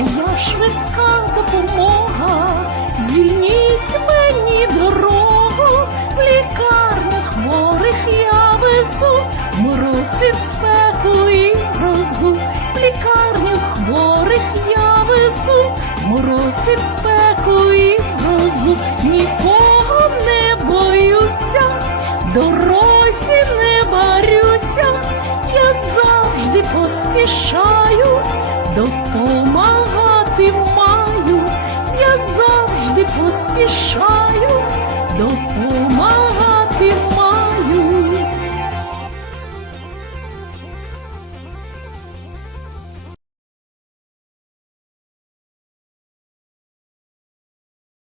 я швидка допомога, звільніть мені дорогу, в лікарню хворих я везу, в спеку і грозу, в лікарню хворих я везу, в спеку і грозу, нікого не боюся, дорозі не барюся, я завжди поспішаю, допомагати поспішаю, допомагати